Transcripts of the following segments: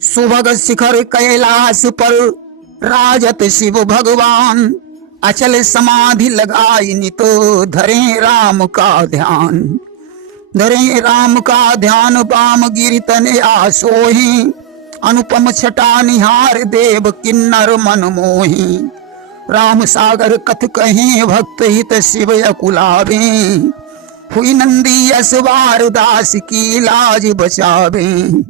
सुभग शिखर कैलाश पर राजत शिव भगवान, अचल समाधि लगाई नित धरे राम का ध्यान। धरे राम का ध्यान बाम गिरि तने आसोहि, अनुपम छटा निहार देव किन्नर मन मोहि। राम सागर कथ कहें भक्त हित शिव अकुलावे, हुई नंदी असवार दास की लाज बचावे।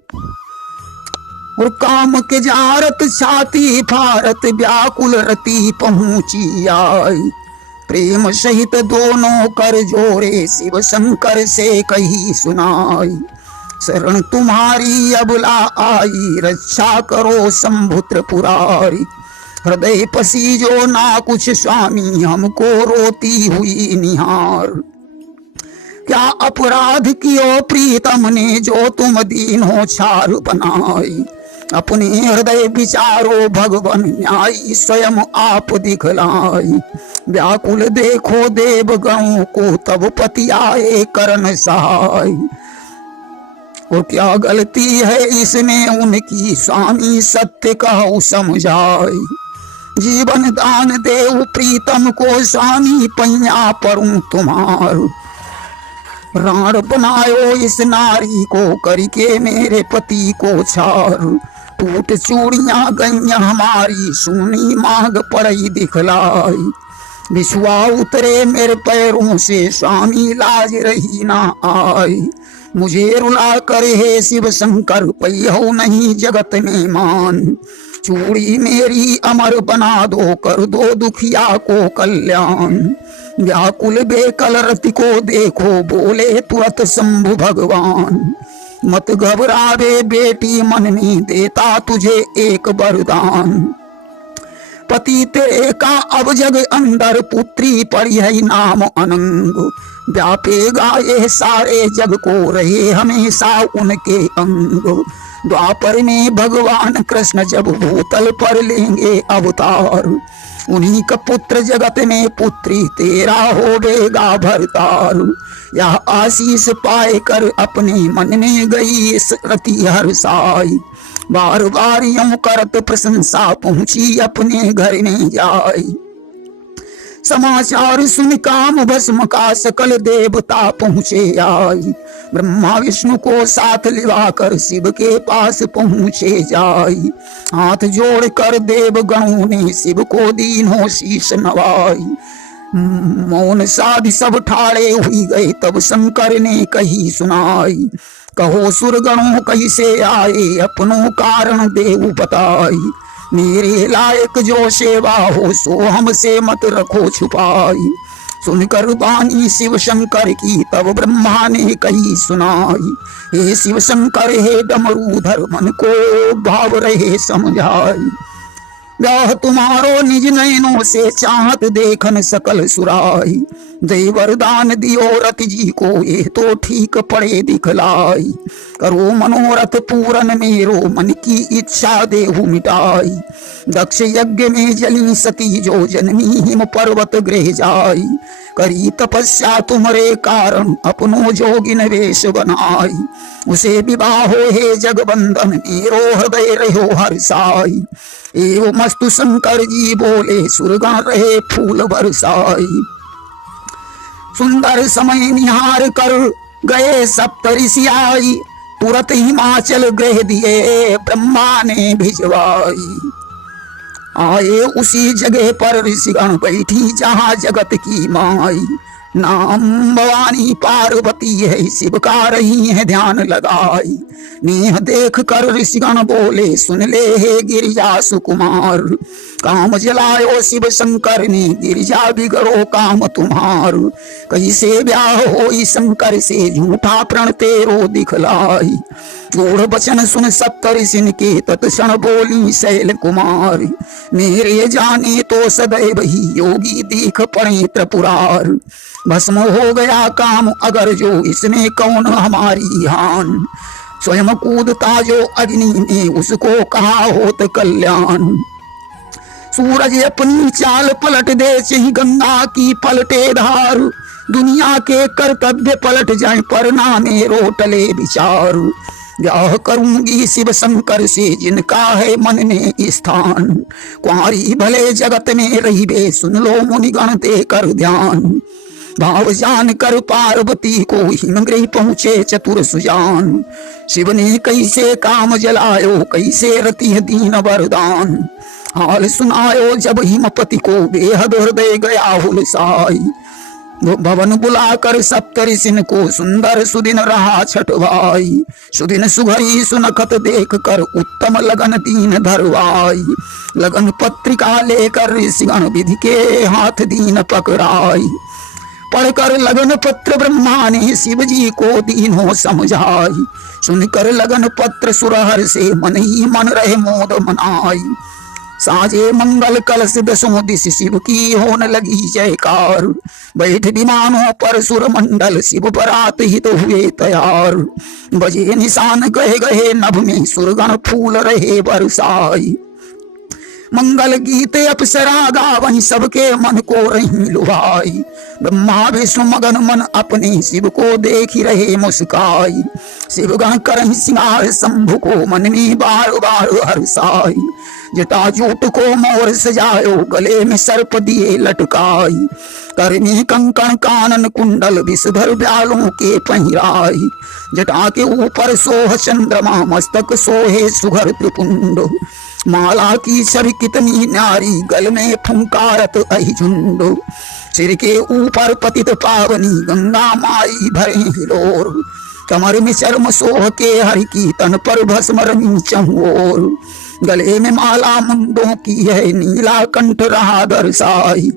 और काम के जारत छाती फारत व्याकुल रति पहुंची आई। प्रेम सहित दोनों कर जोड़े शिव शंकर से कही सुनाई। शरण तुम्हारी अबला आई, रक्षा करो शंभु त्रिपुरारी। हृदय पसीजो ना कुछ स्वामी, हमको रोती हुई निहार। क्या अपराध कियो प्रीतम ने, जो तुम दीन हो छार बनाई। अपने हृदय विचारो भगवन न्यायी, स्वयं आप दिखलाई। व्याकुल देखो देव गणों को, तब पति आए करन सहाय। और क्या गलती है इसमें उनकी, स्वामी सत्य कहूँ समझाई। जीवन दान देव प्रीतम को, स्वामी पैया परूं तुम्हार। राण बनायो इस नारी को, करके मेरे पति को छार। टूट चूड़ियां गैया हमारी, सुनी मांग पड़ई दिखलाई। विश्वा उतरे मेरे पैरों से, स्वामी लाज रही ना आई। मुझे रुला कर हे शिव शंकर, पैहो नहीं जगत में मान। चूड़ी मेरी अमर बना दो, कर दो दुखिया को कल्याण। व्याकुल बेकल रति को देखो, बोले तुरत शंभु भगवान। मत घबरावे बेटी, मन में देता तुझे एक वरदान। पति तेरे का अब जग अंदर, पुत्री पर यही नाम अनंग। व्यापेगा ये सारे जग को, रहे हमेशा उनके अंग। द्वापर में भगवान कृष्ण जब भूतल पर लेंगे अवतार, उन्हीं का पुत्र जगत में पुत्री तेरा होवेगा भरतार। यह आशीष पाए कर अपने मन में गई रति हर्षाई। बार बार यूं करत प्रशंसा, पहुंची अपने घर में जाई। समाचार सुन काम भस्म का, सकल देवता पहुंचे आई। ब्रह्मा विष्णु को साथ लिवा कर, शिव के पास पहुंचे जाई। हाथ जोड़ कर देव गणों ने, शिव को दीनों शीश नवाई। मौन साधि सब ठाड़े हुई गए, तब शंकर ने कही सुनाई। कहो सुरगणों कैसे आए, अपनों कारण देव बताई। मेरे लायक जो सेवा हो, सो हमसे मत रखो छुपाई। सुनकर बानी शिव शंकर की, तब ब्रह्मा ने कही सुनाई। हे शिव शंकर हे डमरूधर, मन को भाव रहे समझाई। ब्याह तुम्हारो निज नयनों से, चाहत देखन सकल सुराई। दे वरदान दियो रति जी को, ये तो ठीक पड़े दिखलाई। करो मनोरथ पूरन मेरो, मन की इच्छा देहु मिटाई। दक्ष यज्ञ में जली सती जो, जननी हिम पर्वत गृह जाई। करी तपस्या तुम्हारे कारण, अपनो जोगिन वेश बनाई। उसे विवाह हो हे जगबंधन, मेरो हृदय रहो हर्षाई। एवं मस्तु शंकर जी बोले, सुरगण रहे फूल बरसाई। सुंदर समय निहार कर गए सप्त ऋषि आई। तुरंत हिमाचल ग्रह दिए ब्रह्मा ने भिजवाई। आए उसी जगह पर ऋषिगण बैठी, जहाँ जगत की माई। नाम भवानी पार्वती है, शिव का रही है ध्यान लगाई। नेह देख कर ऋषिगण बोले, सुन ले हे गिरिजा सुकुमार। काम जलायो शिव शंकर ने, गिरिजा बिगड़ो काम तुम्हार। कैसे ब्याह होई शंकर से, झूठा प्रण तेरो दिखलाई। गूढ़ वचन सुन सप्तऋषि के, तत्क्षण बोली शैल कुमार। मेरे जाने तो सदैव ही, योगी दीख पड़े त्रिपुरार। भस्म हो गया काम अगर जो, इसमें कौन हमारी हान। स्वयं कूदता जो अग्नि में, उसको कहा होत कल्याण। सूरज अपनी चाल पलट दे, चाहे गंगा की पलटे धार। दुनिया के कर्तव्य पलट जाए, पर नामे रोटले विचार। ब्याह करूंगी शिव शंकर से जिनका है मन में स्थान। कुंवारी भले जगत में रही बे, सुन लो मुनिगण दे कर ध्यान। भाव जान कर पार्वती को हिमगृह पहुंचे चतुर सुजान। शिव ने कैसे काम जलायो, कैसे रति है दीन वरदान। हाल सुनायो जब हिमपति को, बेहद हृदय गया हुलसाई। भवन बुलाकर सप्तऋषिन को, सुंदर सुदिन रहा छठ भाई। सुदिन सुघरी सुनखत देख कर, उत्तम लगन दीन धरवाई। लगन पत्रिका लेकर ऋषिगण विधि के हाथ दीन पकड़ाई। पढ़कर लगन पत्र ब्रह्मा ने शिव जी को दीनों समझाई। सुनकर लगन पत्र सुरहर से, मन ही मन रहे मोद मनाई। साजे मंगल कलश दसों दिश, शिव की होने लगी जयकार। बैठ विमानों पर सुर मंडल, शिव बरात हित हुए तैयार। बजे निशान गहे गहे नभ में, सुरगण फूल रहे बरसाई। मंगल गीत अप्सरा गावहीं, सबके मन को रही लुभाई। ब्रह्मा विष्णु मगन मन अपने, शिव को देख ही रहे मुस्काई। शिवगण करहीं सिंगार शंभु को, मन में बार बार हर्षाई। जटाजूट को मोर सजायो, गले में सर्प दिए लटकाई। कर में कंकण कानन कुंडल, विषधर ब्यालों के पहिराई। जटा के ऊपर सोह चंद्रमा, मस्तक सोहे सुघर त्रिपुंड। माला की सर कितनी न्यारी, गल में फुंकारत अहि झुंड। सिर के ऊपर पतित पावनी, गंगा माई भरे हिलोर। कमर में चर्म सोह के हरि की, तन पर भस्म रमी चहुओर। गले में माला मुंडों की है, नीला कंठ रहा दर्शाई।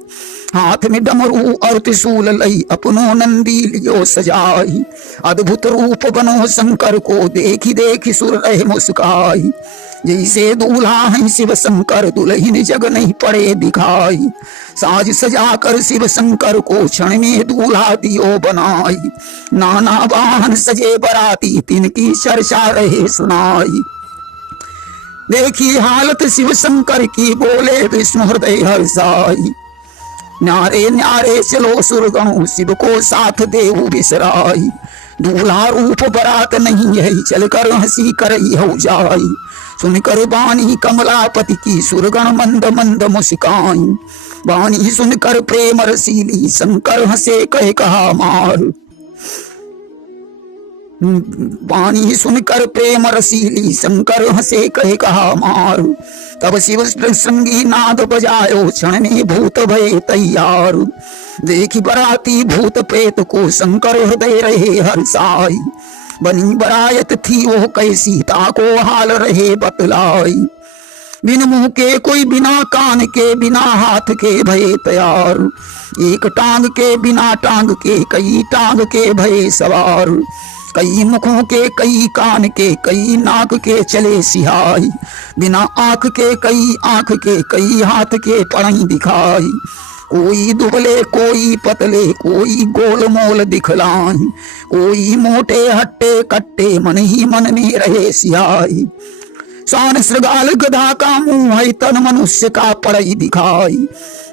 हाथ में डमरू और त्रिशूल लई, अपनो नंदी लियो सजाई। अद्भुत रूप बनो शंकर को, देखी देखी सुर रहे मुस्काई। जैसे दूल्हा है शिव शंकर, दुल्हन जग नहीं पड़े दिखाई। साज सजा कर शिव शंकर को, क्षण में दूल्हा दियो बनाई। नाना वाहन सजे बराती, तिनकी चर्चा रहे सुनाई। देखी हालत शिव शंकर की, बोले विष्णु हृदय हर्षाई। न्यारे न्यारे चलो सुरगणों, शिव को साथ देहु बिसराई। दूल्हा रूप बरात नहीं है, चलकर हंसी करई हो जाई। सुनकर बानी कमलापति की, सुरगण मंद मंद मुस्काई। बानी सुनकर प्रेम रसीली, शंकर हंसे कहे कहा मार। बानी सुनकर प्रेम रसीली, शंकर हंसे कहे कहा मार। तब शिव श्रृंगी नाद बजायो, क्षण में भूत भये तैयार। देखी बराती भूत प्रेत को, शंकर हृदय रहे हर्षाई। बनी बरायत थी वो कैसी, ताको हाल रहे बतलाई। बिन मुंह के कोई, बिना कान के, बिना हाथ के भये तैयार। एक टांग के बिना टांग के, कई टांग के भये सवार। कई मुखों के, कई कान के, कई नाक के चले सिहाई। बिना आंख के, कई आंख के, कई हाथ के पड़ई दिखाई। कोई दुबले कोई पतले, कोई गोल मोल दिखलाई। कोई मोटे हट्टे कट्टे, मन ही मन में रहे सिहाई। शान श्रृगाल गधा का मुंह है, तन मनुष्य का पड़ई दिखाई।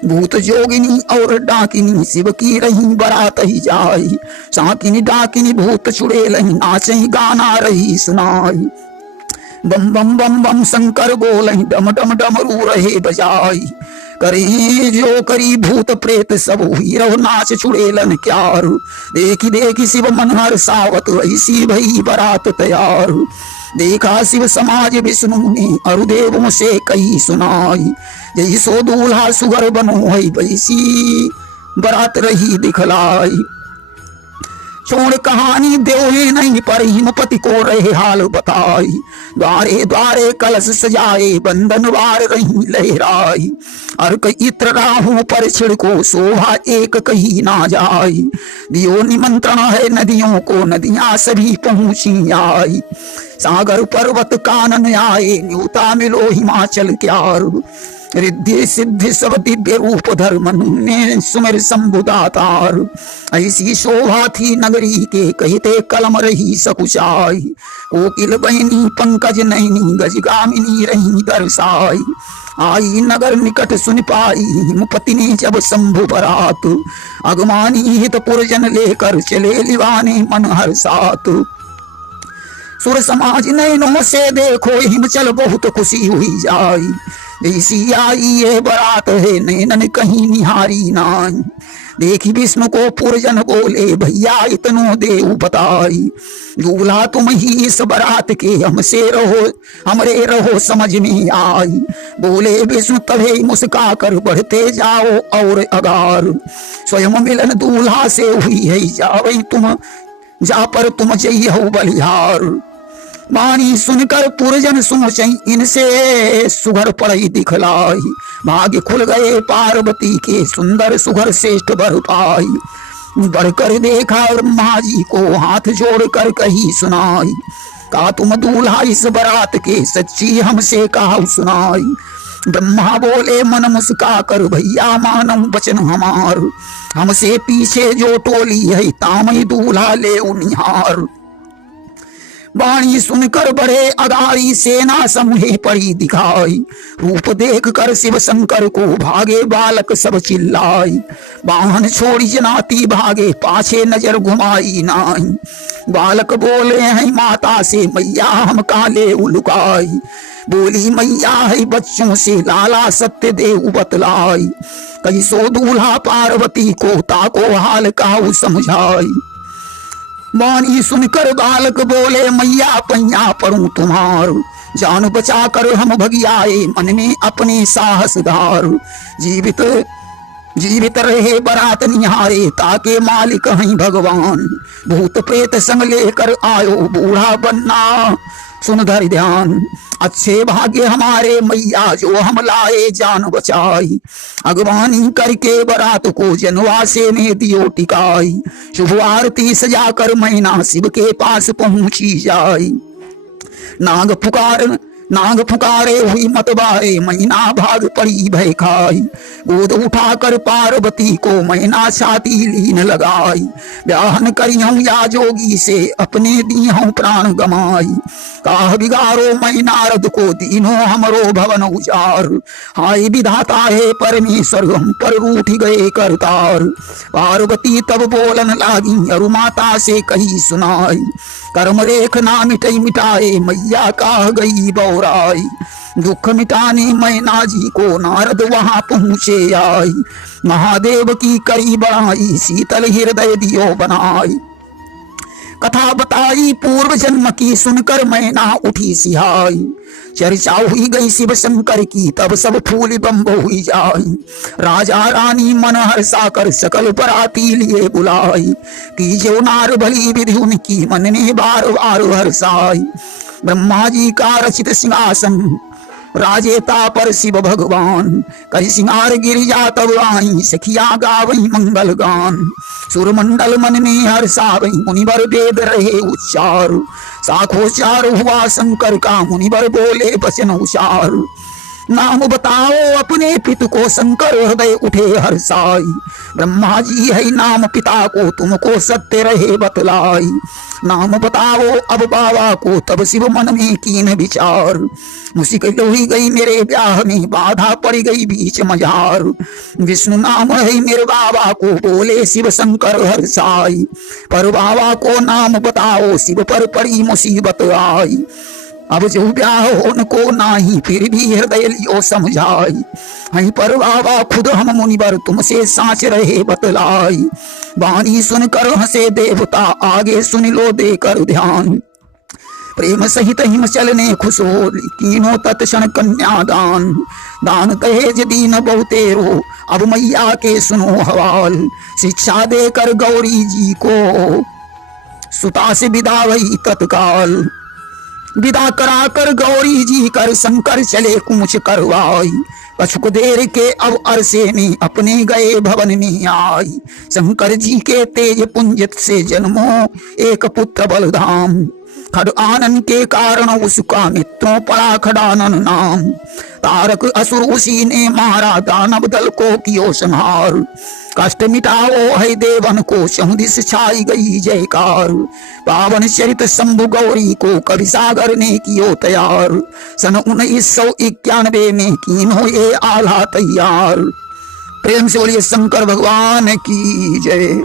भूत जोगिनी और डाकिनी, शिव की रही बरात ही जाई। साकिनी डाकिनी भूत चुड़ैल, नाचही गाना रही सुनाई। बम बम बम बम शंकर बोलहि, डम डम डमरू रहे बजाई। करे जो करी भूत प्रेत सब, हुई रहो नाच चुड़ैलन क्यार। देखी देखी शिव मन हर्षावत, ऐसी भई बरात तैयार। देखा शिव समाज विष्णु ने, अरुदेवों से कही सुनाई। जय सो दूल्हा सुगर बनो है, वैसी बरात रही दिखलाई। छोड़ कहानी देवे नहीं, पर हिमपति को रहे हाल बताई। द्वारे द्वारे कलश सजाए, बंधन वार रही लहराई। अर्क इत्र राहों पर छिड़को, शोभा एक कही ना जाई। दियो निमंत्रण है नदियों को, नदियां सभी पहुंची आई। सागर पर्वत कानन आए, न्यूता मिलो हिमाचल क्यार। रिद्धि सिद्धि सब दिव्य रूप धर्म, ने सुमिर शंभुदातार। ऐसी शोभा थी नगरी के, कहते कलम रही सकुचाई। कोकिल बहनी पंकज नैनी, गजगामिनी रही दर्शाई। आई नगर निकट सुन पाई, हिमपति ने जब शंभु बरात। अगमानी हित पुरजन लेकर, चले लिवाने मन हर्षात। सुर समाज नैनों से देखो हिमचल बहुत खुशी हुई जाई। जैसी आई ये बारात है नैनन कहीं निहारी नाई। देखी विष्णु को पुरजन बोले भैया इतनो देव बताई। दूल्हा तुम ही इस बारात के हमसे रहो हमरे रहो समझ में आई। बोले विष्णु तभे मुस्का कर बढ़ते जाओ और अगार। स्वयं मिलन दूल्हा से हुई है जावे तुम जा पर तुम जई हो बलिहार। वाणी सुनकर पुरजन सोचई इनसे सुघर पड़ई दिखलाई। भाग्य खुल गए पार्वती के सुंदर सुघर श्रेष्ठ बर पाई। बढ़कर देखा ब्रह्मा जी को हाथ जोड़ कर कही सुनाई। का तुम दूल्हा इस बारात के सच्ची हमसे कहा सुनाई। ब्रह्मा बोले मन मुस्का कर भैया मानव वचन हमार। हमसे पीछे जो टोली है तामई दूल्हा ले निहार। वाणी सुनकर बड़े अगारी सेना समूहे पड़ी दिखाई। रूप देख कर शिव शंकर को भागे बालक सब चिल्लाई। वाहन छोड़ी जनाती भागे पाछे नजर घुमाई नाई। बालक बोले हैं माता से मैया हम काले उलुकाई। बोली मैया है बच्चों से लाला सत्य देव बतलाई। कैसो दूल्हा पार्वती को ताको हाल काऊ समझाई। वाणी सुनकर बालक बोले मैया पैया परूं तुम्हार। जान बचा कर हम भगियाए मन में अपने साहसगार। जीवित रहे बारात निहारे ताके मालिक हैं भगवान। भूत प्रेत संग लेकर आयो बूढ़ा बनना सुन धर ध्यान। अच्छे भाग्य हमारे मैया जो हम लाए जान बचाई। अगवानी करके बारात को जनवासे में दियो टिकाई। शुभ आरती सजाकर मैना शिव के पास पहुंची जाई। नाग फुकारे हुई मतवारे मैना भाग पड़ी भय खाई। गोद उठाकर पार्वती को मैना छाती लीन लगाई। ब्याहन करियों या जोगी से अपने दीहों प्राण गमाई। काह बिगारो मैं नारद को दीनो हमरो भवन उजार। हाय विधाता है परमेश्वर हम पर रूठ गए करतार। पार्वती तब बोलन लागी अरु माता से कही सुनाई। कर्म रेख ना मिटई मिटाए मैया काह गई बौराई। दुख मिटाने मैना जी को नारद वहां पहुंचे आई। महादेव की करी बढ़ाई शीतल हृदय दियो बनाई। कथा बताई पूर्व जन्म की सुनकर मैना उठी सिहाई। चर्चा हुई गई शिव शंकर की तब सब फूल बम्ब हुई जाई। राजा रानी मन हर्षा कर सकल बराती लिए बुलाई। की जो नार भली विधि उनकी मन में बार बार हर्षाई। ब्रह्मा जी का रचित सिंहासन राजेता पर शिव भगवान। कई सिंगार गिरिजा तब आई सखिया गावई मंगल गान। सुरमंडल मन में हर्षावई मुनिवर वेद रहे उच्चार। साखोच्चार हुआ शंकर का मुनिवर बोले वचन उचार। नाम बताओ अपने पिता को शंकर हृदय उठे हर्षाई। ब्रह्मा जी है नाम पिता को तुमको सत्य रहे बतलाई। नाम बताओ अब बाबा को तब शिव मन में कीन विचार। मुश्किल हुई गई मेरे ब्याह में बाधा पड़ गई बीच मजार। विष्णु नाम है मेरे बाबा को बोले शिव शंकर हर्षाई। पर बाबा को नाम बताओ शिव पर पड़ी मुसीबत आई। अब जो ब्याह उनको नाही फिर भी हृदय लियो समझाई। हहीं पर बाबा खुद हम मुनिवर तुमसे साच रहे बतलाई। वाणी सुनकर हंसे देवता आगे सुन लो देकर ध्यान। प्रेम सहित हिमचल ने खुश हो तीनों तत्क्षण कन्यादान। दान दहेज दीन बहुतेरो अब मैया के सुनो हवाल। शिक्षा देकर गौरी जी को सुता से विदा वही तत्काल। विदा कराकर गौरी जी कर शंकर चले कूच करवाई। कछुक देर के अब अरसे में अपने गए भवन में आई। शंकर जी के तेज पुंजित से जन्मो एक पुत्र बलधाम। खड आनन के कारण उसका मित्रों पड़ा खडानन नाम। तारक असुर उसी ने मारा दानव दल को कियो संहार। कष्ट मिटाओ है देवन को चहुदिस छाई गई जयकार। पावन चरित शंभु गौरी को कवि सागर ने कियो तैयार। सन 1991 में कीनो ये आला तैयार। प्रेम से बोलिए शंकर भगवान की जय।